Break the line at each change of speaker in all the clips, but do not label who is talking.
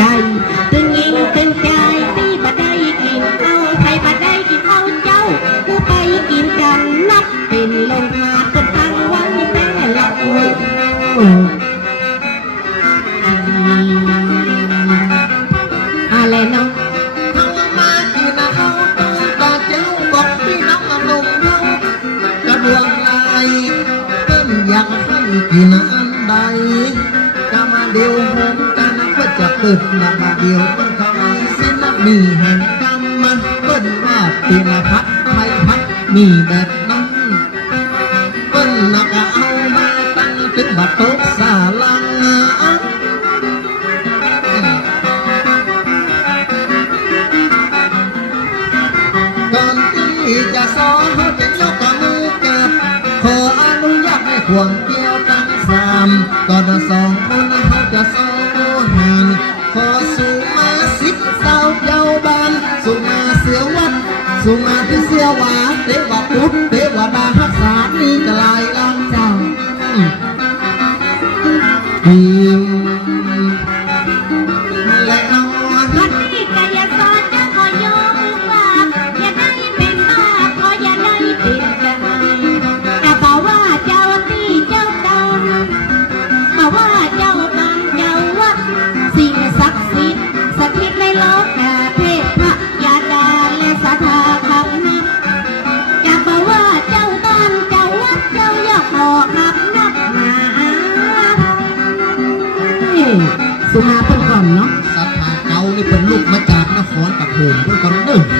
time. กิดนาบเดี
ยวก็กลามเส้นมีแห่งกรรมเปิ้นว่าตีละพัดไปพักมีแบ
บ มาว่าเจ้าตังเจ้าวัดสิ่งศักดิ์สิทธิ์สถิตในโลกนาเทพพยาดาและสถาคำนำจะบอกว่าเจ้าตังเจ้าวัดเจ้าอยากขอขับนับมาสุมาเป็นก่อนเนาะ
สถาเกานี่เป็นลูกมาจากนครปฐมเป็
นก่อนเด้อ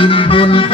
bim bim.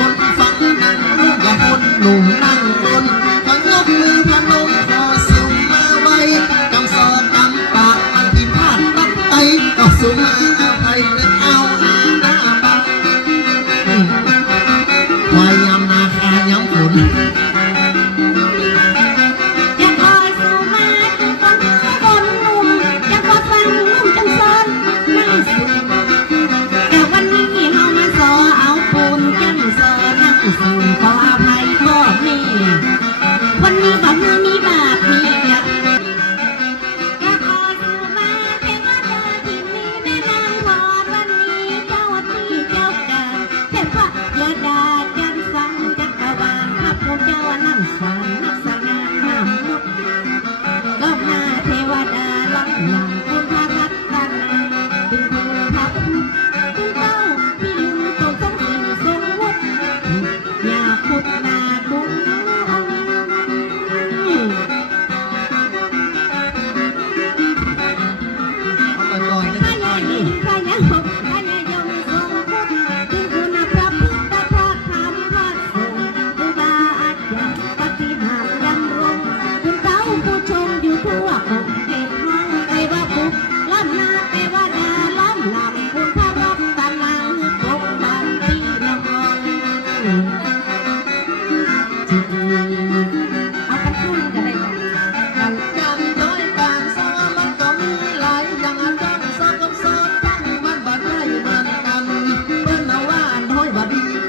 Mama.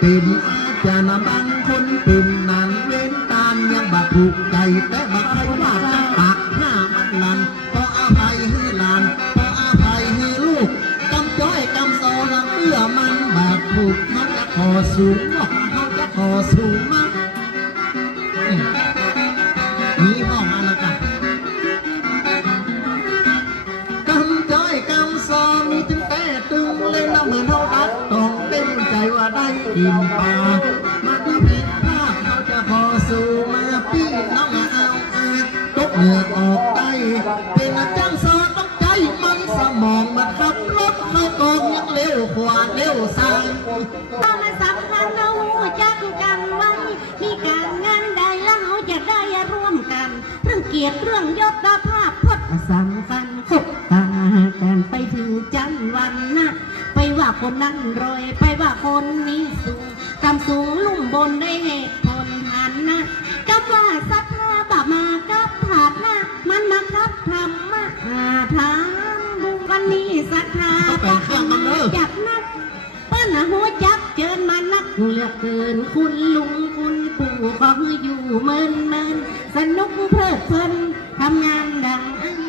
ปิมจะนำ
บังคนปิมนัน
เว้
นตา
มยั
งบาดผูกใจ
แต่บาดว่าจะปากหน้ามันลัน
เพ
ราะอาภัยให้หลานเพ
ราะอาภัยให้ลูกกำจ้อยกำโซนเพื่อมันบาดผูกมันจะขอสูงมันจะขอสูงมากมีห้องอัน อิ่มปากมันก็ผิดภาดเราจะพอสู่มาพี่น้องเอาเอตกเหนือออกไปเป็นอาจางย์สอต้องใจมันสมองมันขับรถเข้ากองยังเร็วขวาเร็วซ้าย
องมานสำคัญเราจักกันไว้มีการงานใดแล้วเราจะได้ร่วมกัน เรื่องเกียรติเรื่องยศภาพพดน์สำคัญคบตากันไปถึงจันวันนะ คนนั้นรวยไปว่าคนนี้สูงกำสูงลุ่มบนได้เหตุผลหันนะก็ว่าซัพพะบะมากับถาดนะมันมาครับทำมาอาทามบุวันนี้สัทธา
งมา
จับนักป้นหัวจับเจิญมานักเหลือเกินคุณลุงคุณปู่ก็คืออยู่เมินเมินสนุกเพลิดเพลินทำงานดังอัง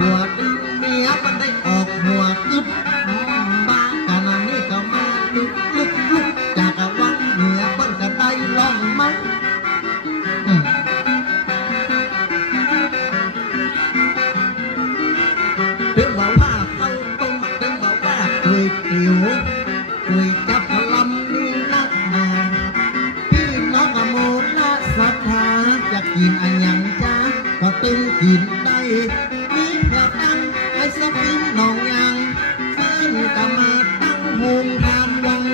บวชเมียมันได้
ออ
กหัวกึ
บบ้ากันนี่ก็มาลุกลุกลุกจาวันเมียมันก็ได้ลงมันถึงบอกว่าเขาต้งมาถึงบอกเค
ยเกี่ วงการวัง